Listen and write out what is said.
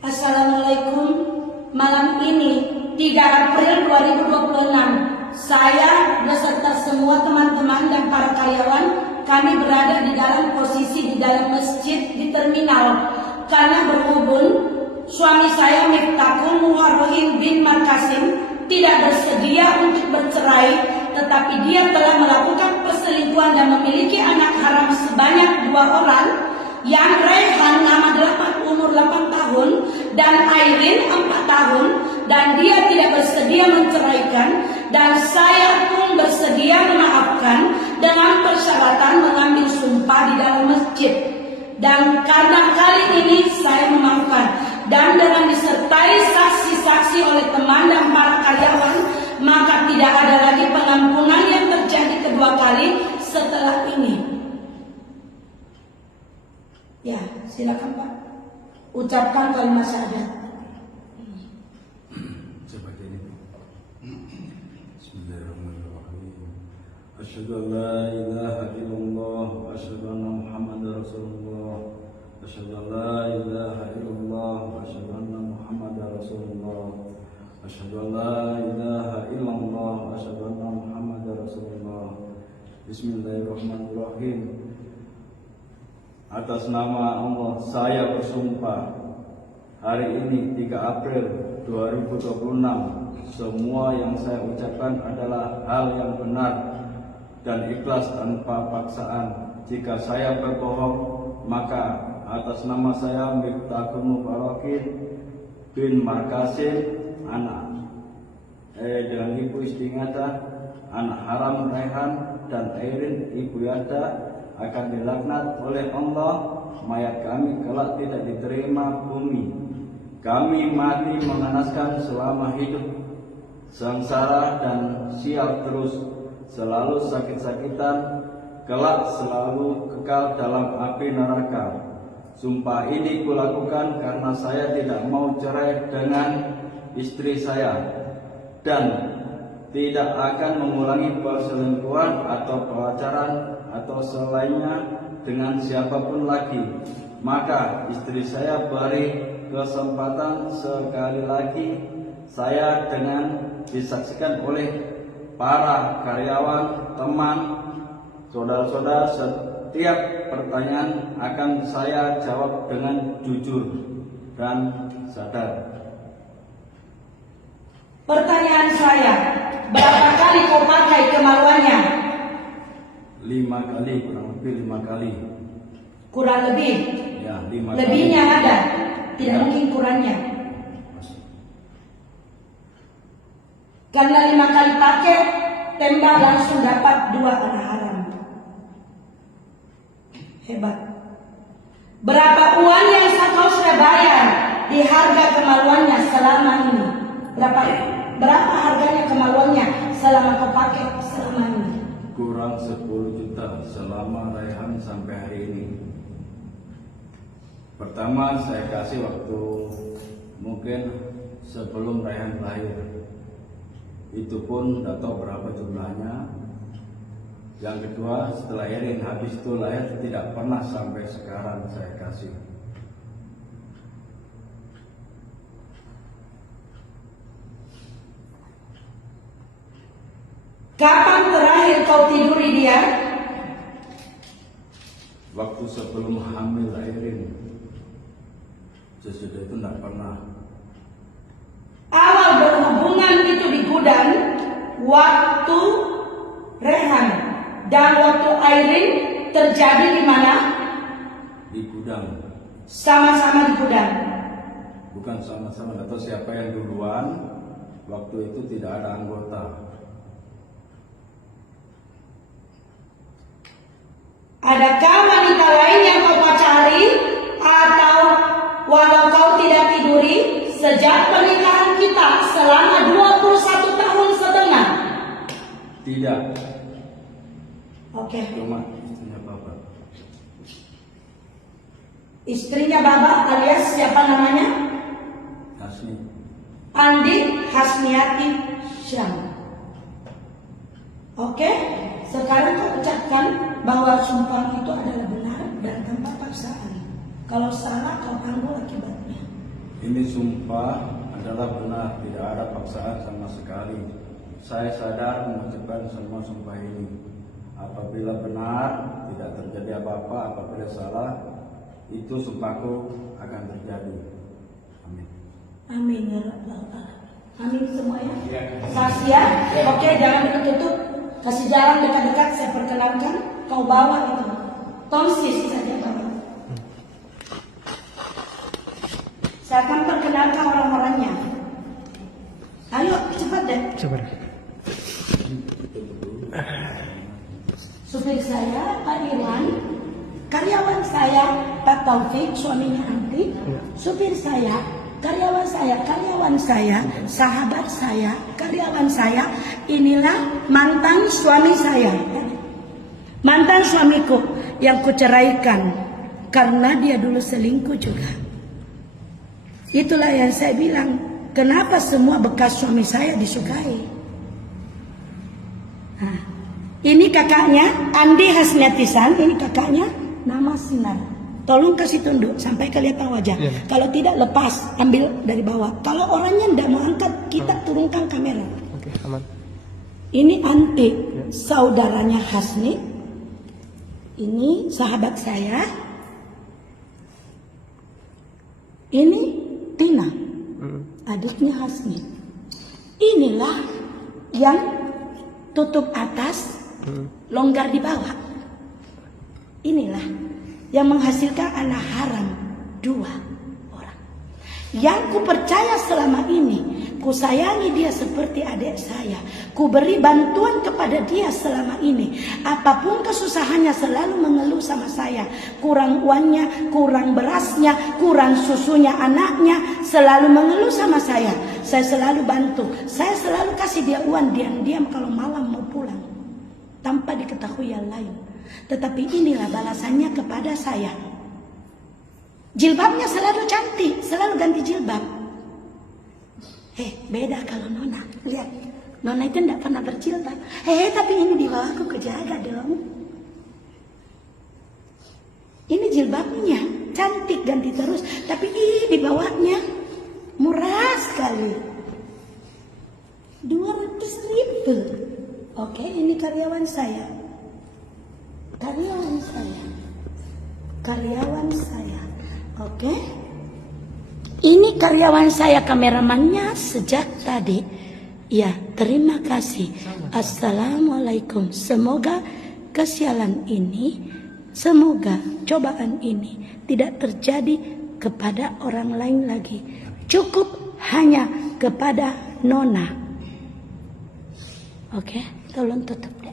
Assalamualaikum. Malam ini 3 April 2026, saya beserta semua teman-teman dan para karyawan, kami berada di dalam posisi di dalam masjid di terminal karena berhubung suami saya Miftahul Muharrahim bin Markasim tidak bersedia untuk bercerai, tetapi dia telah melakukan perselingkuhan dan memiliki anak haram sebanyak 2 orang, yang Raihan umur 8 tahun dan Airin 4 tahun, dan dia tidak bersedia menceraikan, dan saya pun bersedia memaafkan dengan persyaratan mengambil sumpah di dalam masjid. Dan karena kali ini saya memaafkan dan dengan disertai saksi-saksi oleh teman dan para karyawan, maka tidak ada lagi pengampunan yang terjadi kedua kali setelah ini. Ya, silakan Pak. Ucapkan kalimat syahadat. Seperti ini. Bismillahirrahmanirrahim. Asyhadu an la ilaha illallah wa asyhadu anna Muhammadar Rasulullah. Asyhadu an la ilaha illallah wa asyhadu anna Muhammadar Rasulullah. Asyhadu an la ilaha illallah wa asyhadu anna Muhammadar Rasulullah. Bismillahirrahmanirrahim. Atas nama Allah saya bersumpah, hari ini 3 April 2026, semua yang saya ucapkan adalah hal yang benar dan ikhlas tanpa paksaan. Jika saya berbohong, maka atas nama saya Miftahul Muharrahim bin Markasim, anak dengan ibu Istingata, anak haram Raihan dan Airin ibu Yada, akan dilaknat oleh Allah. Mayat kami kelak tidak diterima bumi. Kami mati mengenaskan selama hidup, sengsara dan sial terus, selalu sakit-sakitan, kelak selalu kekal dalam api neraka. Sumpah ini kulakukan karena saya tidak mau cerai dengan istri saya dan tidak akan mengulangi perselingkuhan atau pacaran atau selainnya dengan siapapun lagi. Maka istri saya beri kesempatan sekali lagi saya dengan disaksikan oleh para karyawan, teman, saudara-saudara. Setiap pertanyaan akan saya jawab dengan jujur dan sadar. Pertanyaan saya, berapa kali kau pakai kemaluannya? 5 kali, kurang lebih 5 kali. Kurang lebih? Ya, 5 kali. Lebihnya ada? Tidak mungkin kurangnya. Karena 5 kali pakai, tembak langsung dapat 2 anak haram. Hebat. Berapa uang yang kau sudah bayar di harga kemaluannya selama ini? Berapa harganya kemaluannya selama kau pakai selama ini? Kurang 10 juta selama Raihan sampai hari ini. Pertama saya kasih waktu mungkin sebelum Raihan lahir. Itu pun tidak tahu berapa jumlahnya. Yang kedua setelah Airin habis itu lahir, tidak pernah sampai sekarang saya kasih. Kapan terakhir kau tiduri dia? Waktu sebelum hamil Airin. Sesudah itu tidak pernah. Awal berhubungan itu di gudang waktu Raihan, dan waktu Airin terjadi di mana? Di gudang. Sama-sama di gudang. Bukan sama-sama, atau siapa yang duluan. Waktu itu tidak ada anggota. Adakah wanita lain yang kau pacari atau walau kau tidak tiduri sejak pernikahan kita selama 21 tahun setengah? Tidak. Oke. Cuma istrinya Bapak. Istrinya Bapak alias siapa namanya? Hasni. Andi Hasniati Syam. Oke. Sekarang kau ucapkan bahwa sumpah itu adalah benar dan tanpa paksaan. Kalau salah kau tanggung akibatnya. Ini sumpah adalah benar, tidak ada paksaan sama sekali. Saya sadar mengucapkan semua sumpah ini. Apabila benar, tidak terjadi apa-apa. Apabila salah, itu sumpahku akan terjadi. Amin. Amin ya Rabbal Alamin. Amin semuanya. Saksi ya. Oke, jangan ditutup. Kasih jalan dekat-dekat. Saya perkenalkan. Kau bawa itu. Tongsis saja bawa. Saya akan perkenalkan orang-orangnya. Ayo cepat deh. Cepat. Supir saya Pak Irwan, karyawan saya Pak Taufik, suaminya Anti, supir saya, karyawan saya, sahabat saya, karyawan saya, inilah mantan suami saya. Mantan suamiku yang kuceraikan karena dia dulu selingkuh juga. Itulah yang saya bilang, kenapa semua bekas suami saya disukai. Nah, ini kakaknya Andi Hasniatisan, ini kakaknya nama Sinar. Tolong kasih tunduk sampai kelihatan wajah. Ya. Kalau tidak lepas, ambil dari bawah. Kalau orangnya tidak mau angkat, kita turunkan kamera. Oke, aman. Ini Anti, saudaranya Hasni. Ini sahabat saya. Ini Tina, adiknya Hasni. Inilah yang tutup atas, longgar di bawah. Inilah yang menghasilkan anak haram 2 orang. Yang ku percaya selama ini, ku sayangi dia seperti adik saya. Ku beri bantuan kepada dia selama ini. Apapun kesusahannya selalu mengeluh sama saya. Kurang uangnya, kurang berasnya, kurang susunya anaknya, selalu mengeluh sama saya. Saya selalu bantu. Saya selalu kasih dia uang diam-diam kalau malam mau pulang, tanpa diketahui yang lain. Tetapi inilah balasannya kepada saya. Jilbabnya selalu cantik, selalu ganti jilbab. Beda kalau Nona. Lihat, Nona itu tidak pernah berjilbab. Tapi ini di bawahku kejaga dong. Ini jilbabnya cantik, ganti terus. Tapi ini di bawahnya murah sekali. 200.000. Oke, ini karyawan saya. Karyawan saya. Oke. Ini karyawan saya, kameramannya sejak tadi. Ya, terima kasih. Assalamualaikum. Semoga kesialan ini, semoga cobaan ini tidak terjadi kepada orang lain lagi. Cukup hanya kepada Nona. Oke, tolong tutup deh.